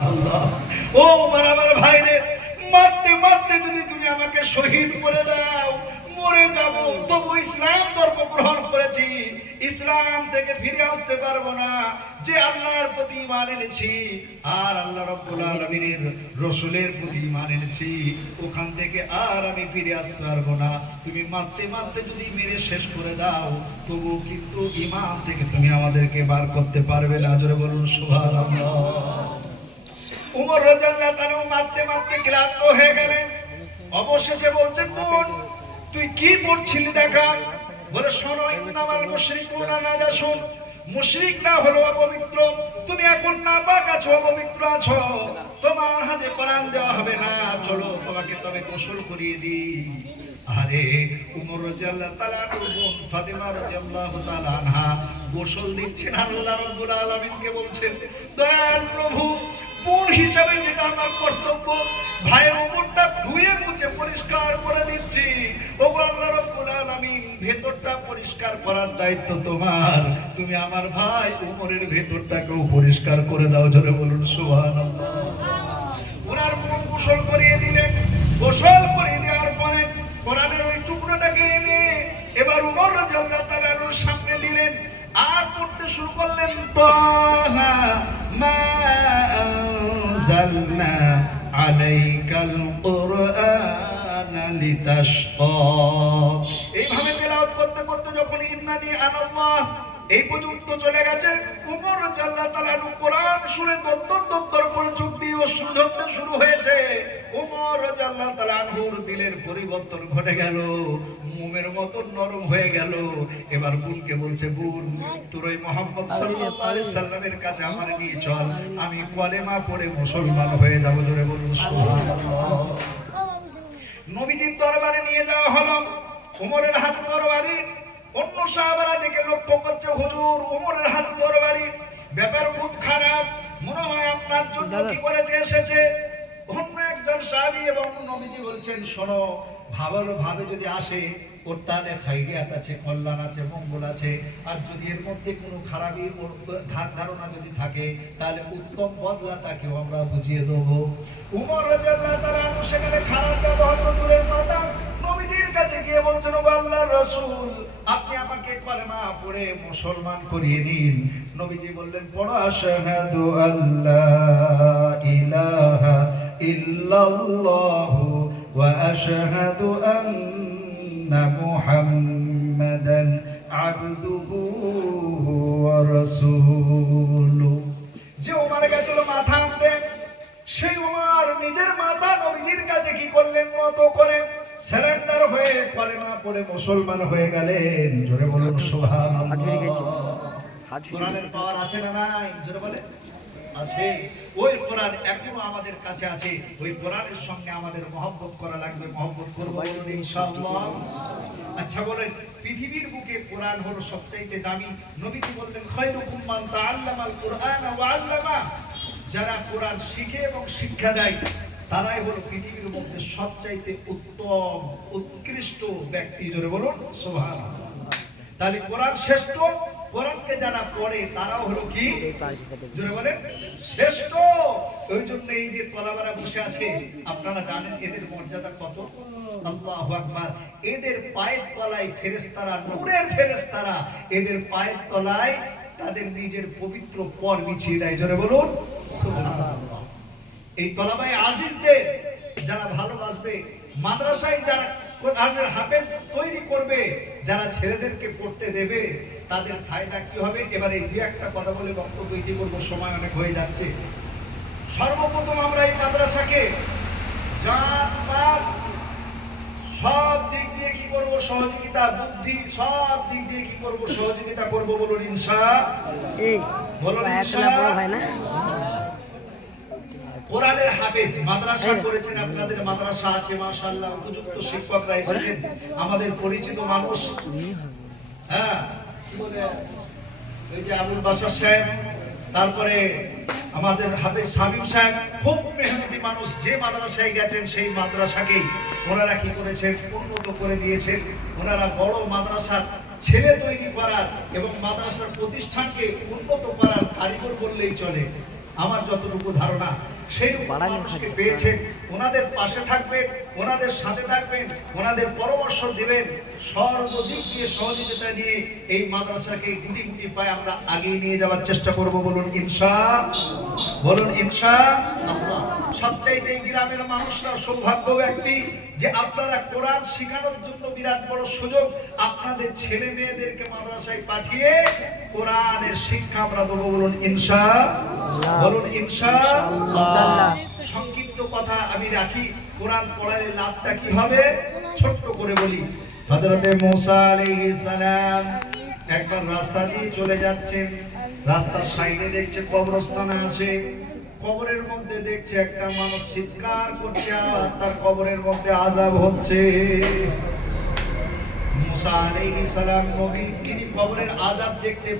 আল্লাহ, ও আমার ভাই রে, মারতে মারতে যদি তুমি আমাকে শহীদ করে দাও, মরে যাব, তবু ইসলাম ধর্ম গ্রহণ করেছি, ইসলাম থেকে ফিরে আসতে পারবো না। যে আল্লাহর প্রতি ঈমান এনেছি আর আল্লাহ রাব্বুল আলামিনের রাসূলের প্রতি ঈমান এনেছি, ওখান থেকে আর আমি ফিরে আসতে পারবো না। তুমি মারতে মারতে যদি মেরে শেষ করে দাও, তবু কিন্তু ঈমান থেকে তুমি আমাদেরকে বার করতে পারবে না। জোরে বলুন সুবহানাল্লাহ। উমর রাদিয়াল্লাহু তাআলা মারতে মারতে ক্লান্ত হয়ে গেলেন। অবশেষে বলছেন, বোন তুই কি পড়ছিলি দেখা। বলে, শোনো, ইন্নামাল মুশরিকুনা নাজাসুন, মুশরিক না হলো অপবিত্র। তুমি এখন নাপাক আছো, অপবিত্র আছো, তোমার হাতে কোরআন দেওয়া হবে না। চলো তোমাকে তবে গোসল করিয়ে দিই। আরে উমর রাদিয়াল্লাহু তাআলা বোন ফাতেমা রাদিয়াল্লাহু তাআলা আনহা গোসল দিচ্ছেন। আল্লাহ রাব্বুল আলামিনকে বলছেন, দয়াল প্রভু, বোন হিসাবে যেটা আমার কর্তব্য, ভাইয়ের উপরটা ধুয়ে মুছে পরিষ্কার করে দিচ্ছি। ওগো আল্লাহ রাব্বুল আলামিন, ভেতরটা পরিষ্কার করার দায়িত্ব তোমার। তুমি আমার ভাই উমরের ভেতরটাকেও পরিষ্কার করে দাও। জোরে বলুন সুবহানাল্লাহ। ওনার মুখ গোসল করিয়ে দিলেন। গোসল করিয়ে দেওয়ার পরে কোরআনের ওই টুকরোটাকে এনে এবার উমর রাদিয়াল্লাহু তাআলা আনহুর সামনে দিলেন আর পড়তে শুরু করলেন, তাহা মা আনজালনা আলাইকাল কুরআনা লিতাশকা। এইভাবে তেলাওয়াত করতে করতে যখন ইন্নানি আনাল্লাহ এই পর্যন্ত চলে গেছে, উমর রাদিয়াল্লাহু তাআলা আনহু কোরআন শুনে দত্তর দত্তর করে চোখ দিয়ে অশ্রু ঝরতে শুরু হয়েছে। উমর রাদিয়াল্লাহু তাআলা আনহুর দিলের পরিবর্তন ঘটে গেল, মোমের মতো নরম হয়ে গেল। এবার বোনকে বলছে, বোন তোর ওই মুহাম্মদ সাল্লাল্লাহু আলাইহি সাল্লামের কাছে আমার নিয়ে চল, আমি কলেমা পড়ে মুসলমান হয়ে যাব। জোরে বলুন সুবহানাল্লাহ। নবীজির দরবারে নিয়ে যাওয়া হলো। উমরের হাতে তরবারি। অন্য সাহাবারা দেখে লক্ষ্য করছে, হুজুর উমরের হাতে তরবারি, ব্যাপার খুব খারাপ, মনে হয় আপনার জন্য কি করে এসেছে। অন্য একজন সাহাবী এবং নবীজি বলছেন, শোনো, ভালো ভাবে যদি আসে ওর তাহলে খাইরিয়াত আছে, কল্যাণ আছে, মঙ্গল আছে। আর যদি এর মধ্যে কোনো খারাপি ওর ধারণা যদি থাকে, তাহলে উত্তম বদলা তাকেও আমরা বুঝিয়ে দেবো। উমর রাদিয়াল্লাহু তাআলা আনহু সেখানে খারাপ ব্যবহার তো দূরের কথা, নবীজির কাছে গিয়ে বলছেন, ও আল্লাহর রাসূল, আপনি আমাকে কলেমা পড়ে মুসলমান করিয়ে দিন। নবীজি বললেন, পড়ো, আশহাদু আল্লা ইলাহা ইল্লাল্লাহু ওয়া আশহাদু আন্না মুহাম্মাদান আবদুহু ওয়া রাসূলুহু। যে ওমর গেছিল মাথা আনতে, সেই ওমর নিজের মাথা নবীজির কাছে কি করলেন, মতো করে সারেন্ডার হয়ে কলেমা পড়ে মুসলমান হয়ে গেলেন। জোরে বলুন সুবহানাল্লাহ। কোরআনের পাওয়ার আছে না নাই? জোরে বলে আছে। ওই কোরআন এখনো আমাদের কাছে আছে। ওই কোরআনের সঙ্গে আমাদের মহব্বত করা লাগবে। মহব্বত করব বলুন ইনশাআল্লাহ। আচ্ছা বলেন, পৃথিবীর বুকে কোরআন হলো সবচেয়ে দামি। নবীজি বললেন, খায়রুকুম মান তাআল্লামাল কুরআন ওয়া আল্লামা। যারা কোরআন শিখে এবং শিক্ষা দেয়, তারাই হলো পৃথিবীর মধ্যে সবচাইতে উত্তম উৎকৃষ্ট ব্যক্তি। জোরে বলুন সুবহানাল্লাহ। তাহলে কোরআন শ্রেষ্ঠ, কোরআনকে যারা পড়ে তারাও হলো কি, জোরে বলেন, শ্রেষ্ঠ। ওই জন্য এই যে তলাবারা বসে আছে, আপনারা জানেন এদের মর্যাদা কত। আল্লাহু আকবার। এদের পায়ের তলায় ফেরেশতারা, নূরের ফেরেশতারা এদের পায়ের তলায় তাদের নিজের পবিত্র পর বিছিয়ে দেয়। জোরে বলুন সুবহানাল্লাহ। এই তলাবায়ে আজিজদের যারা ভালোবাসবে, মাদ্রাসায় যারা কোরআনের হাফেজ তৈরি করবে, যারা ছেলেদেরকে পড়তে দেবে, তাদের ফায়দা কি হবে। এবার এই দুই একটা কথা বলে বক্তব্য ইতি করব, সময় অনেক হয়ে যাচ্ছে। সর্বপ্রথম আমরা এই মাদ্রাসাকে জান মাল সব দিক দিয়ে কি করব, সহযোগিতা, বুদ্ধি সব দিক দিয়ে কি করব, সহযোগিতা করব। বলুন ইনশাআল্লাহ। বলুন ইনশাআল্লাহ। কোরআনের হাফেজ মাদ্রাসা করেছেন, আপনাদের মাদ্রাসা আছে মাশাআল্লাহ, উপযুক্ত শিক্ষকরা এসেছেন, আমাদের পরিচিত মানুষ। হ্যাঁ, এই যে আবুল বাশার সাহেব, তারপরে আমাদের হাফেজ শামীম সাহেব, খুব মেহনতি মানুষ। যে মাদ্রাসায় গেছেন সেই মাদ্রাসাকে ওনারা কি করেছেন, উন্নত করে দিয়েছেন। ওনারা বড় মাদ্রাসার ছেলে তৈরি করার এবং মাদ্রাসার প্রতিষ্ঠানকে উন্নত করার কারিগর বললেই চলে। আমার যতটুকু ধারণা সেইরকম মানুষকে পেয়েছেন, ওনাদের পাশে থাকবেন, ওনাদের সাথে থাকবেন, ওনাদের পরামর্শ দিবেন, সর্বদিক দিয়ে সহযোগিতা নিয়ে এই মাদ্রাসাকে গুটি গুটি পায়ে আমরা আগিয়ে নিয়ে যাওয়ার চেষ্টা করব। বলুন বলুন ইনশাআল্লাহ। সবচাইতে এই গ্রামের মানুষরা সৌভাগ্য ব্যক্তি যে আপনারা কোরআন শেখানোর জন্য বিরাট বড় সুযোগ, আপনাদের ছেলে মেয়েদেরকে মাদ্রাসায় পাঠিয়ে কোরআনের শিক্ষা আমরা দেবো। বলুন বলুন ইনশাআল্লাহ। সংক্ষিপ্ত কথা আমি রাখি, কোরআন পড়ালে লাভটা কি হবে ছোট্ট করে বলি। হযরতে মূসা আলাইহিস সালাম একবার রাস্তা দিয়ে চলে যাচ্ছেন, রাস্তার সাইডে দেখছে কবরস্থান আছে, কবরের মধ্যে দেখছে একটা মানুষ চিৎকার করছে, আর তার কবরের মধ্যে আযাব হচ্ছে। মূসা আলাইহিস সালাম নবী তিনি কবরের আযাব দেখতে